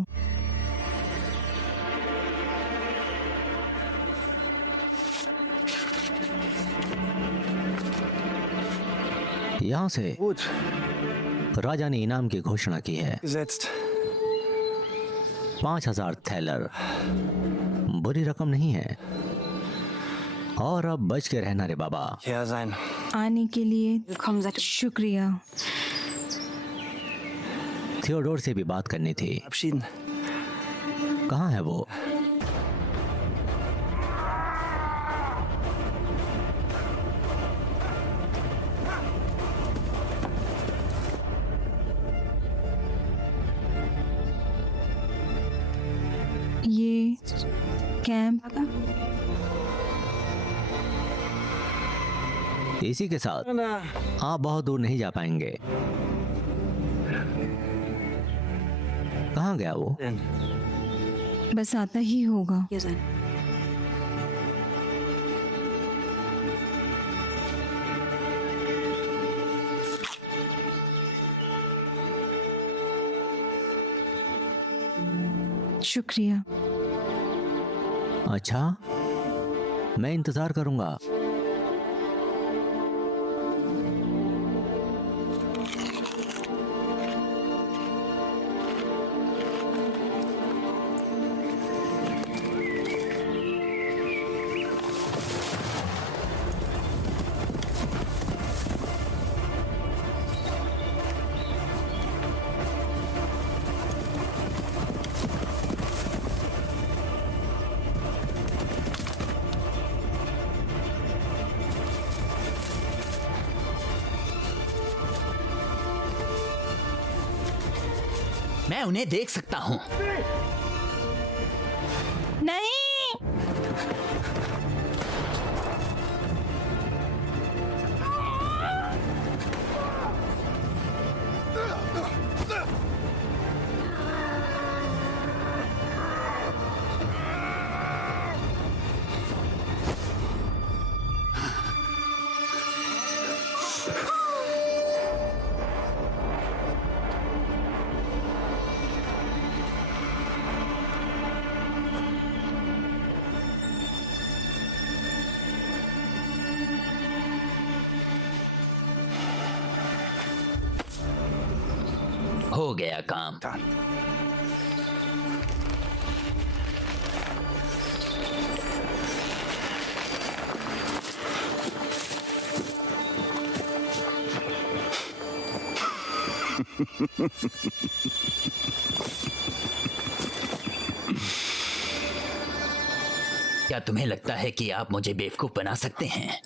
यहाँ से Gut, राजा ने इनाम की घोषणा की है। gesetzt. 5000 थैलर बुरी रकम नहीं है। और अब बच के रहना रे बाबा। Hier sein. आने के लिए शुक्रिया। थियोडोर से भी बात करनी थी। Abschieden. कहाँ है वो? ये कैंप इसी के साथ आप बहुत दूर नहीं जा पाएंगे। कहाँ गया वो? बस आता ही होगा। शुक्रिया। अच्छा, मैं इंतजार करूंगा। मैं उन्हें देख सकता हूँ। नहीं। हो गया काम। क्या तुम्हें लगता है कि आप मुझे बेवकूफ बना सकते हैं?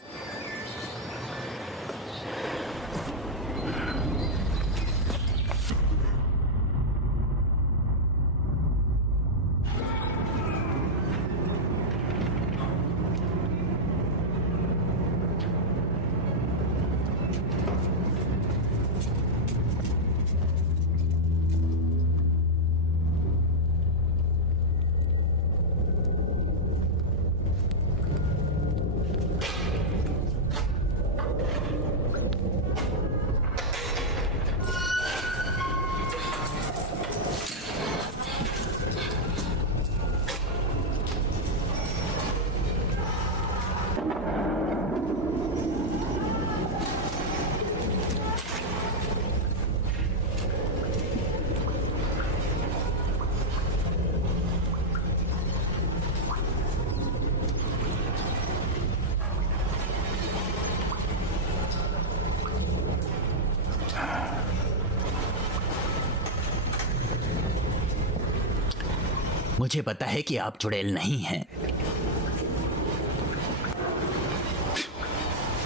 मुझे पता है कि आप चुड़ैल नहीं हैं।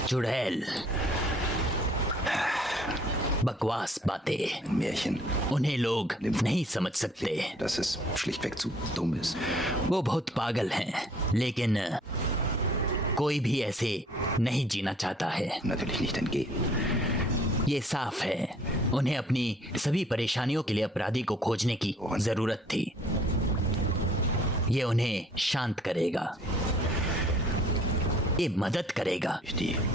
चुड़ैल बकवास बातें, Märchen, उन्हें लोग नहीं समझ सकते। dass es schlichtweg zu dumm ist. वो बहुत पागल हैं, लेकिन कोई भी ऐसे नहीं जीना चाहता है। Natürlich nicht entgehen. ये साफ है, उन्हें अपनी सभी परेशानियों के लिए अपराधी को खोजने की जरूरत थी। ये उन्हें शांत करेगा, ये मदद करेगा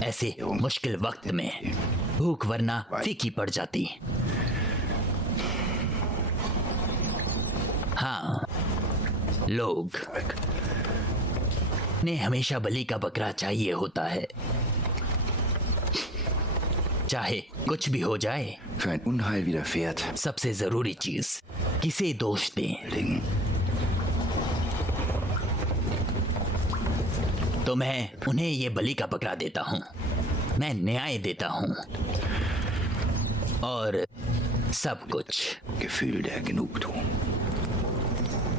ऐसे मुश्किल वक्त में। भूख वरना फीकी पड़ जाती। हाँ, लोग ने हमेशा बलि का बकरा चाहिए होता है, चाहे कुछ भी हो जाए। Für ein Unheil widerfährt, सबसे जरूरी चीज, किसे दोष दें। तो मैं उन्हें ये बलि का बकरा देता हूं, मैं न्याय देता हूं और सब कुछ। Gefühl der Genugtuung.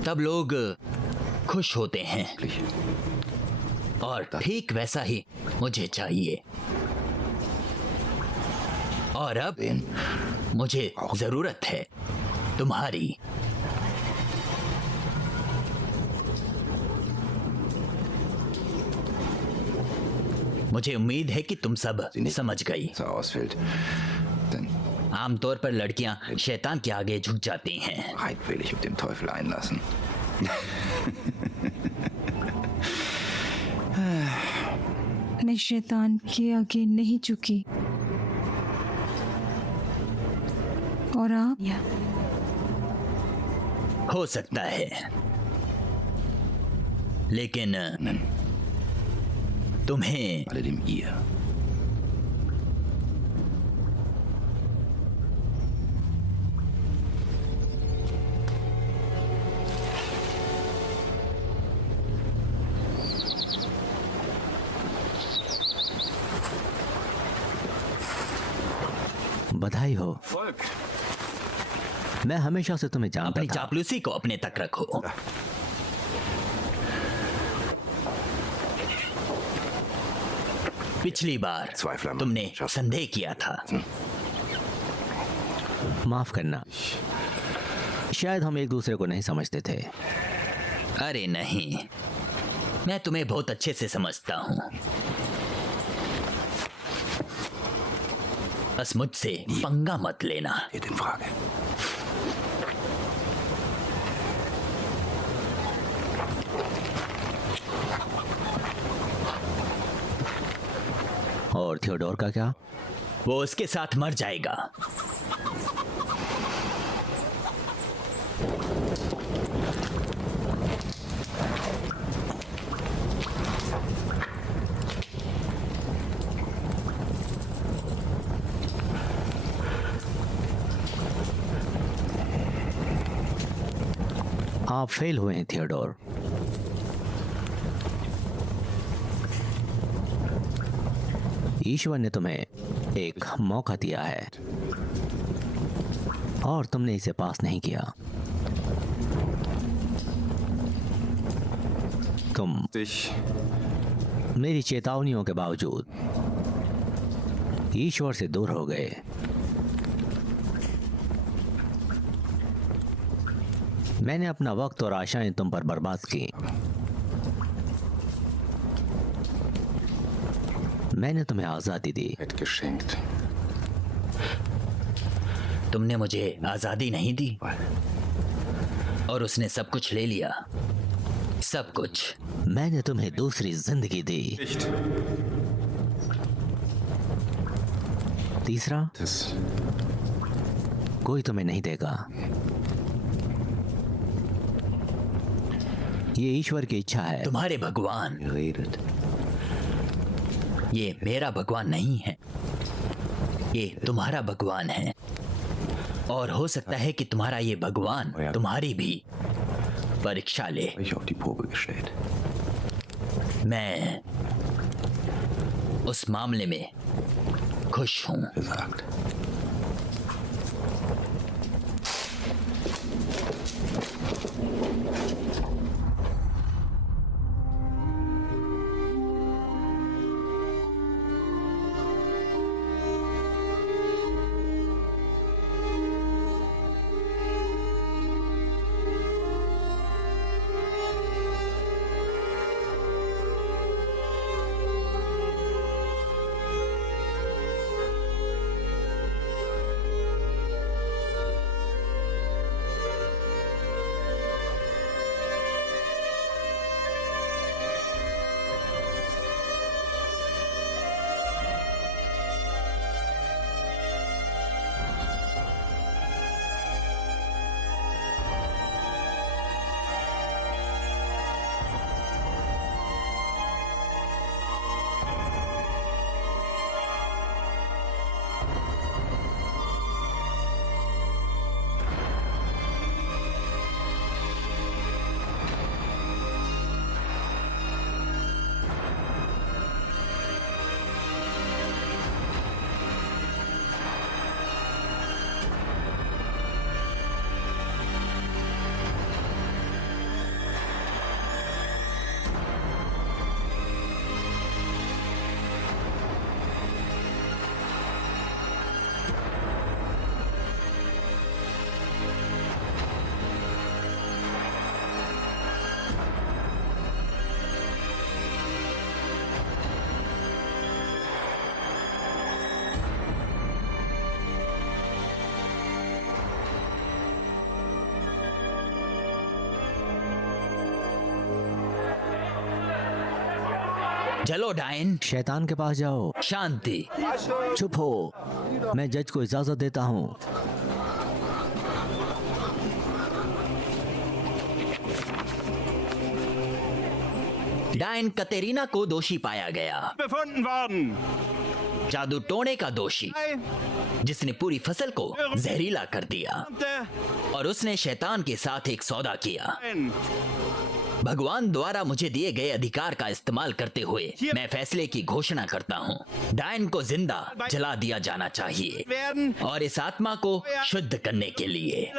तब लोग खुश होते हैं और ठीक वैसा ही मुझे चाहिए। और अब मुझे जरूरत है तुम्हारी। मुझे उम्मीद है कि तुम सब समझ गई। So ausfällt, dann आमतौर पर लड़कियां शैतान के आगे झुक जाती हैं। bereitwillig mit dem Teufel einlassen. मैं शैतान के आगे नहीं झुकी। और आप? हो सकता है, लेकिन तुम्हें Alle dem ihr. बधाई हो। मैं हमेशा से तुम्हें जानता अपनी था। चापलूसी को अपने तक रखो। पिछली बार तुमने संदेह किया था। माफ करना, शायद हम एक दूसरे को नहीं समझते थे। अरे नहीं, मैं तुम्हें बहुत अच्छे से समझता हूं। बस मुझसे पंगा मत लेना। और थियोडोर का क्या? वो उसके साथ मर जाएगा। आप फेल हुए हैं थियोडोर। ईश्वर ने तुम्हें एक मौका दिया है और तुमने इसे पास नहीं किया। तुम मेरी चेतावनियों के बावजूद ईश्वर से दूर हो गए। मैंने अपना वक्त और आशाएं तुम पर बर्बाद की। मैंने तुम्हें आजादी दी। तुमने मुझे आजादी नहीं दी और उसने सब कुछ ले लिया, सब कुछ। मैंने तुम्हें दूसरी जिंदगी दी। तीसरा कोई तुम्हें नहीं देगा। ये ईश्वर की इच्छा है। तुम्हारे भगवान, ये मेरा भगवान नहीं है, ये तुम्हारा भगवान है। और हो सकता है कि तुम्हारा ये भगवान तुम्हारी भी परीक्षा ले। मैं उस मामले में खुश हूं। चलो डायन, शैतान के पास जाओ। शांति। चुप हो, मैं जज को इजाजत देता हूँ। डायन कतेरीना को दोषी पाया गया, befunden worden. जादू टोने का दोषी, जिसने पूरी फसल को जहरीला कर दिया, और उसने शैतान के साथ एक सौदा किया। भगवान द्वारा मुझे दिए गए अधिकार का इस्तेमाल करते हुए मैं फैसले की घोषणा करता हूँ, डायन को जिंदा जला दिया जाना चाहिए, और इस आत्मा को शुद्ध करने के लिए।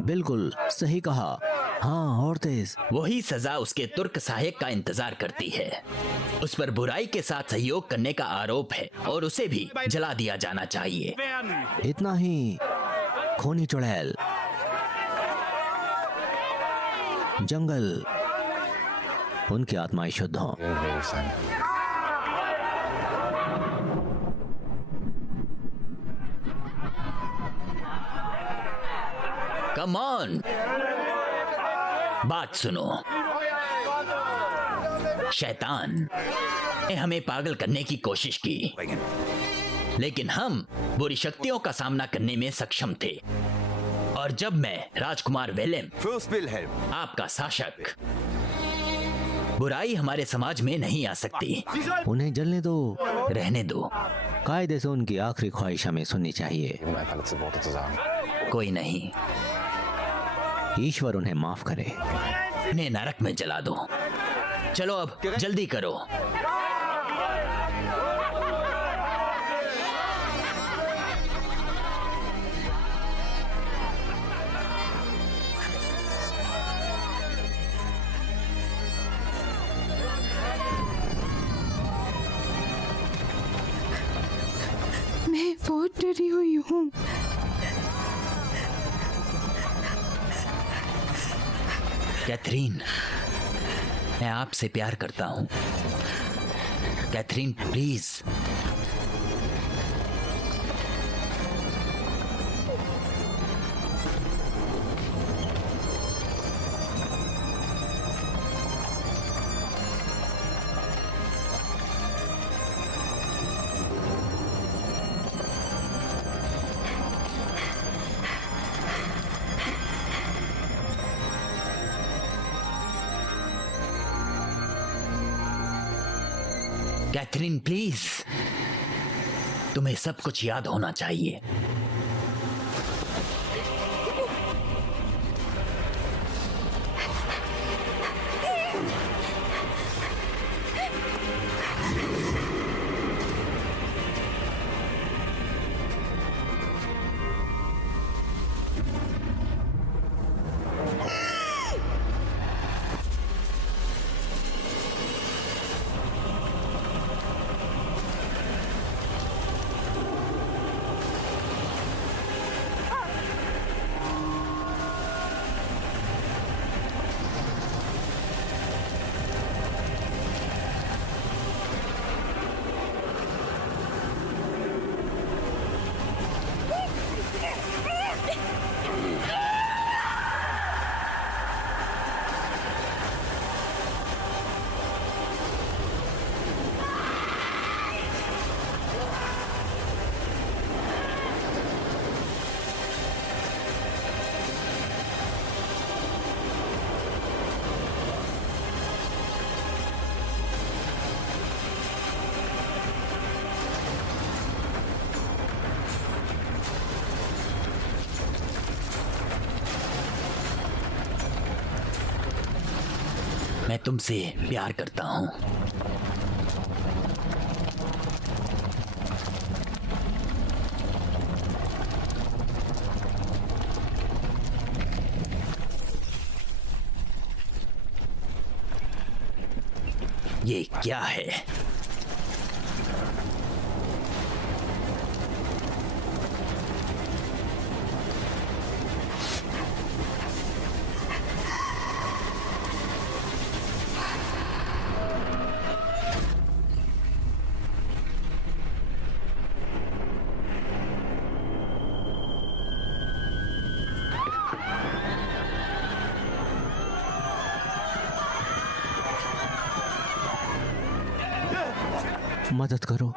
बिल्कुल सही कहा। हाँ, और तेज। वही सजा उसके तुर्क सहायक का इंतजार करती है। उस पर बुराई के साथ सहयोग करने का आरोप है, और उसे भी जला दिया जाना चाहिए। इतना ही। खूनी चुड़ैल, जंगल, उनकी आत्माएं शुद्ध हों। कम ऑन, बात सुनो। शैतान ने हमें पागल करने की कोशिश की, लेकिन हम बुरी शक्तियों का सामना करने में सक्षम थे। और जब मैं राजकुमार विलेम, आपका शासक, बुराई हमारे समाज में नहीं आ सकती। उन्हें जलने दो, रहने दो। कायदे से उनकी आखिरी ख्वाहिश हमें सुननी चाहिए। कोई नहीं, ईश्वर उन्हें माफ करे। उन्हें नरक में जला दो। चलो अब जल्दी करो। मैं बहुत डरी हुई हूँ। कैथरीन, मैं आपसे प्यार करता हूँ। Catherine, please. कैथरीन, प्लीज, तुम्हें सब कुछ याद होना चाहिए। मैं तुमसे प्यार करता हूं। ये क्या है? मदद करो।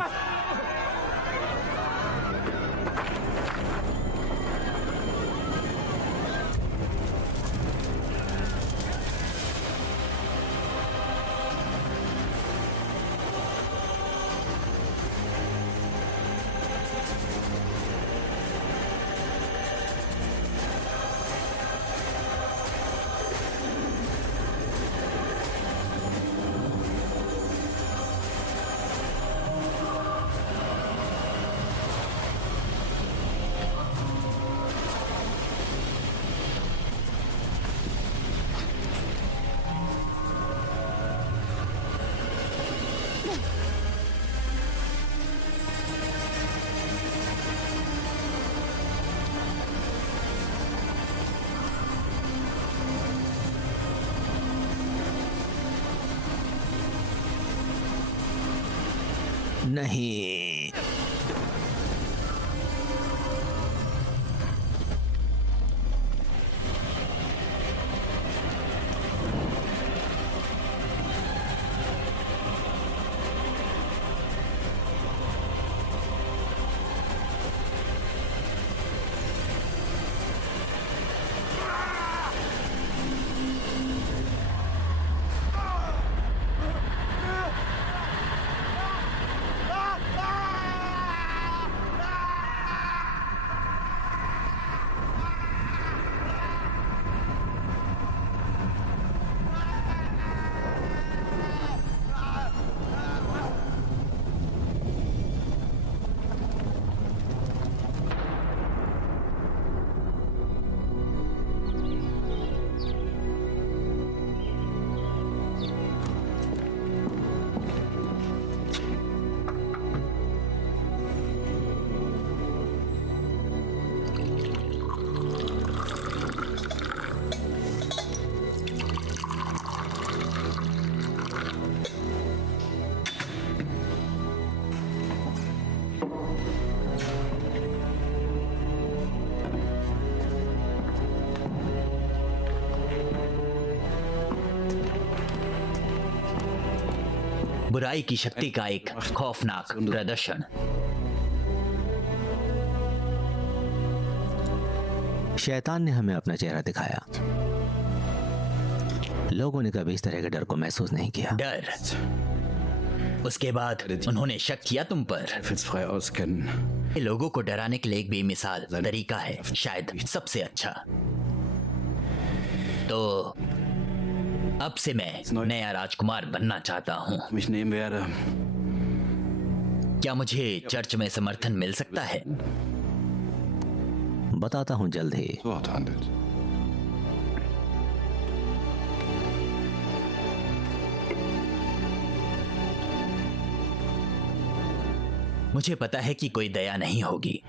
नहीं, बुराई की शक्ति का एक खौफनाक प्रदर्शन। शैतान ने हमें अपना चेहरा दिखाया। लोगों ने कभी इस तरह के डर को महसूस नहीं किया। डर। उसके बाद उन्होंने शक किया तुम पर। लोगों को डराने के लिए एक बेमिसाल तरीका है, शायद सबसे अच्छा। तो अब से मैं नया राजकुमार बनना चाहता हूँ। क्या मुझे चर्च में समर्थन मिल सकता है? बताता हूँ जल्द ही। मुझे पता है कि कोई दया नहीं होगी।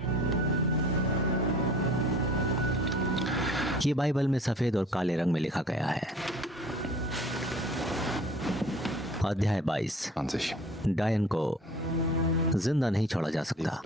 ये बाइबल में सफेद और काले रंग में लिखा गया है। अध्याय 22। डायन को जिंदा नहीं छोड़ा जा सकता।